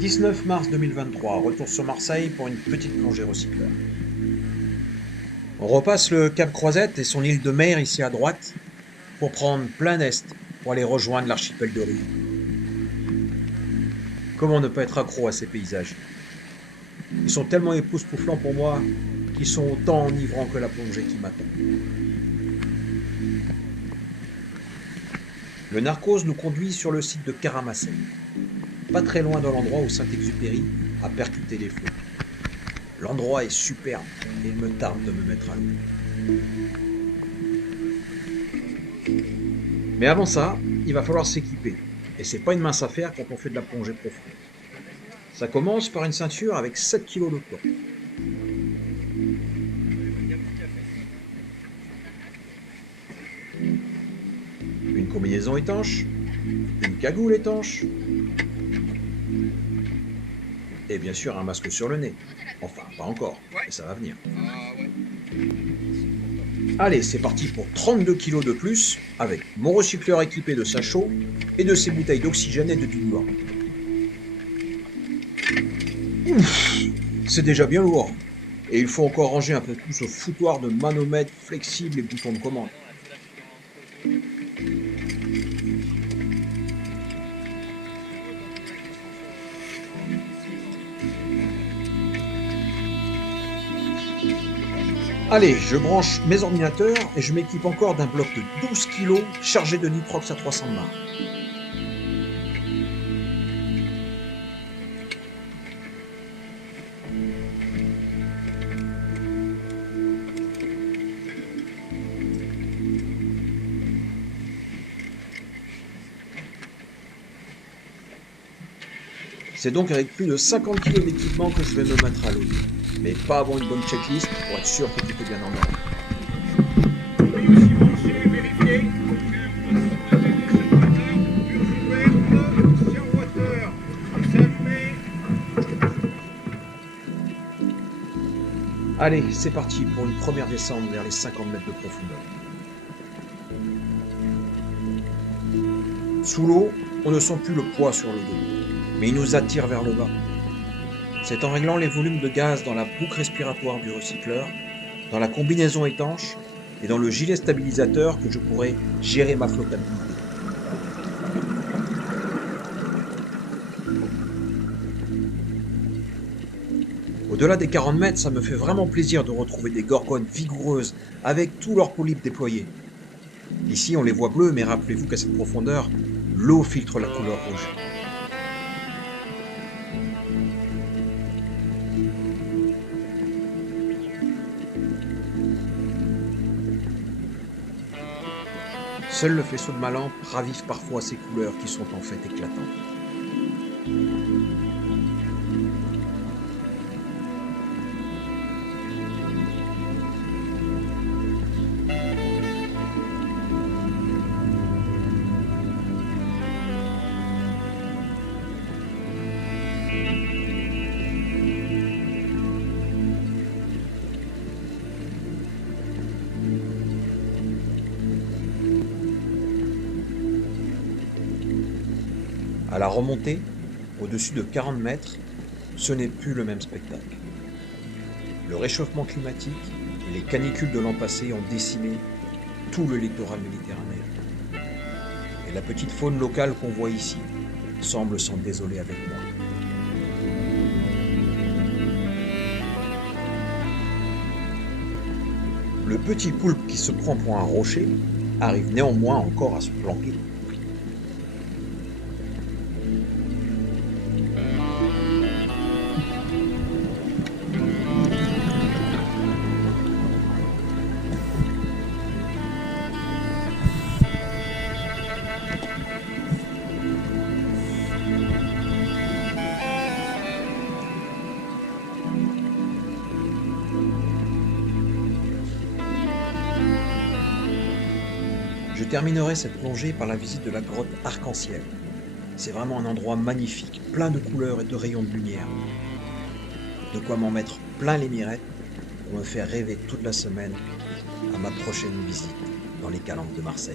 19 mars 2023, retour sur Marseille pour une petite plongée recycleur. On repasse le Cap Croisette et son île de mer ici à droite pour prendre plein est pour aller rejoindre l'archipel de Ré. Comment ne pas être accro à ces paysages? Ils sont tellement époustouflants pour moi qu'ils sont autant enivrants que la plongée qui m'attend. Le Narcos nous conduit sur le site de Karamazov, pas très loin de l'endroit où Saint-Exupéry a percuté les flots. L'endroit est superbe et il me tarde de me mettre à l'eau. Mais avant ça, il va falloir s'équiper. Et c'est pas une mince affaire quand on fait de la plongée profonde. Ça commence par une ceinture avec 7 kg de plomb. Une combinaison étanche, une cagoule étanche, et bien sûr un masque sur le nez. Enfin, pas encore, mais ça va venir. Allez, c'est parti pour 32 kg de plus, avec mon recycleur équipé de sachets et de ses bouteilles d'oxygène et de diluant. Ouf, c'est déjà bien lourd. Et il faut encore ranger un peu tout ce foutoir de manomètres flexibles et boutons de commande. Allez, je branche mes ordinateurs et je m'équipe encore d'un bloc de 12 kg chargé de nitrox à 300 bars. C'est donc avec plus de 50 kg d'équipement que je vais me mettre à l'eau. Mais pas avant une bonne checklist pour être sûr que tout est bien en ordre. Allez, c'est parti pour une première descente vers les 50 mètres de profondeur. Sous l'eau, on ne sent plus le poids sur le dos, mais il nous attire vers le bas. C'est en réglant les volumes de gaz dans la boucle respiratoire du recycleur, dans la combinaison étanche et dans le gilet stabilisateur que je pourrai gérer ma flottabilité. Au-delà des 40 mètres, ça me fait vraiment plaisir de retrouver des gorgones vigoureuses avec tous leurs polypes déployés. Ici, on les voit bleus, mais rappelez-vous qu'à cette profondeur, l'eau filtre la couleur rouge. Seul le faisceau de ma lampe ravive parfois ces couleurs qui sont en fait éclatantes. À la remontée, au-dessus de 40 mètres, ce n'est plus le même spectacle. Le réchauffement climatique et les canicules de l'an passé ont décimé tout le littoral méditerranéen. Et la petite faune locale qu'on voit ici semble s'en désoler avec moi. Le petit poulpe qui se prend pour un rocher arrive néanmoins encore à se planquer. Je terminerai cette plongée par la visite de la grotte Arc-en-Ciel. C'est vraiment un endroit magnifique, plein de couleurs et de rayons de lumière. De quoi m'en mettre plein les mirettes pour me faire rêver toute la semaine à ma prochaine visite dans les calanques de Marseille.